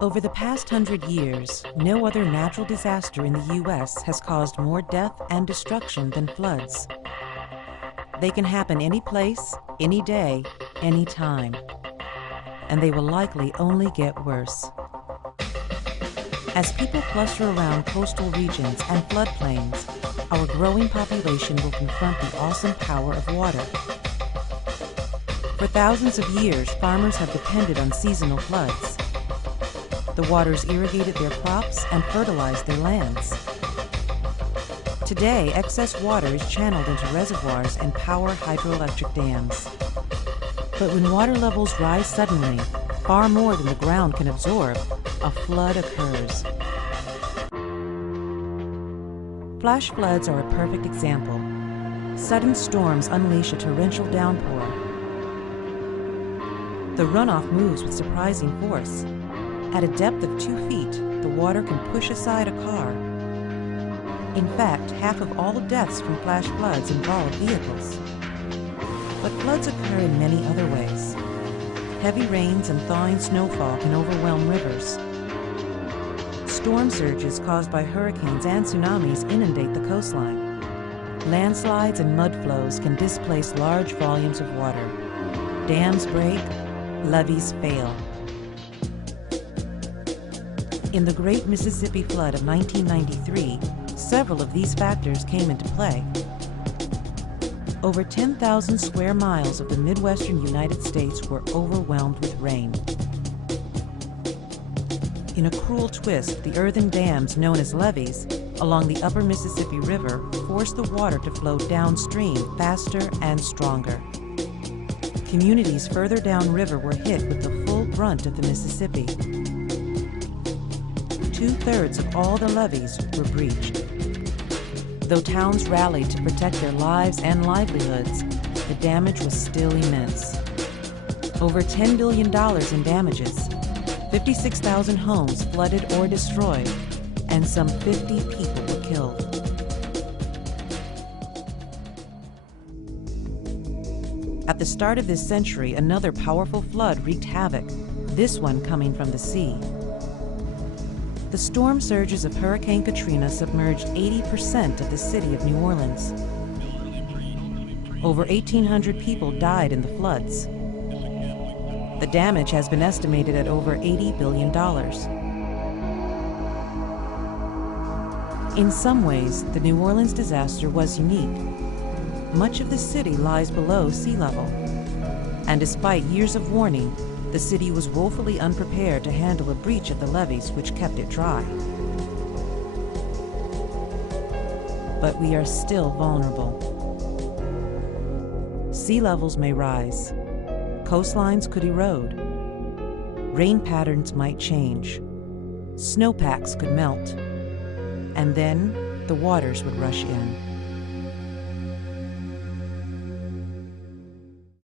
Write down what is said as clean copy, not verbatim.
Over the past 100 years, no other natural disaster in the U.S. has caused more death and destruction than floods. They can happen any place, any day, any time. And they will likely only get worse. As people cluster around coastal regions and floodplains, our growing population will confront the awesome power of water. For thousands of years, farmers have depended on seasonal floods. The waters irrigated their crops and fertilized their lands. Today, excess water is channeled into reservoirs and power hydroelectric dams. But when water levels rise suddenly, far more than the ground can absorb, a flood occurs. Flash floods are a perfect example. Sudden storms unleash a torrential downpour. The runoff moves with surprising force. At a depth of 2 feet, the water can push aside a car. In fact, half of all deaths from flash floods involve vehicles. But floods occur in many other ways. Heavy rains and thawing snowfall can overwhelm rivers. Storm surges caused by hurricanes and tsunamis inundate the coastline. Landslides and mud flows can displace large volumes of water. Dams break, levees fail. In the Great Mississippi Flood of 1993, several of these factors came into play. Over 10,000 square miles of the Midwestern United States were overwhelmed with rain. In a cruel twist, the earthen dams known as levees along the upper Mississippi River forced the water to flow downstream faster and stronger. Communities further downriver were hit with the full brunt of the Mississippi. 2/3 of all the levees were breached. Though towns rallied to protect their lives and livelihoods, the damage was still immense. Over $10 billion in damages, 56,000 homes flooded or destroyed, and some 50 people were killed. At the start of this century, another powerful flood wreaked havoc, this one coming from the sea. The storm surges of Hurricane Katrina submerged 80% of the city of New Orleans. Over 1,800 people died in the floods. The damage has been estimated at over $80 billion. In some ways, the New Orleans disaster was unique. Much of the city lies below sea level, and despite years of warning, the city was woefully unprepared to handle a breach of the levees which kept it dry. But we are still vulnerable. Sea levels may rise. Coastlines could erode. Rain patterns might change. Snowpacks could melt. And then the waters would rush in.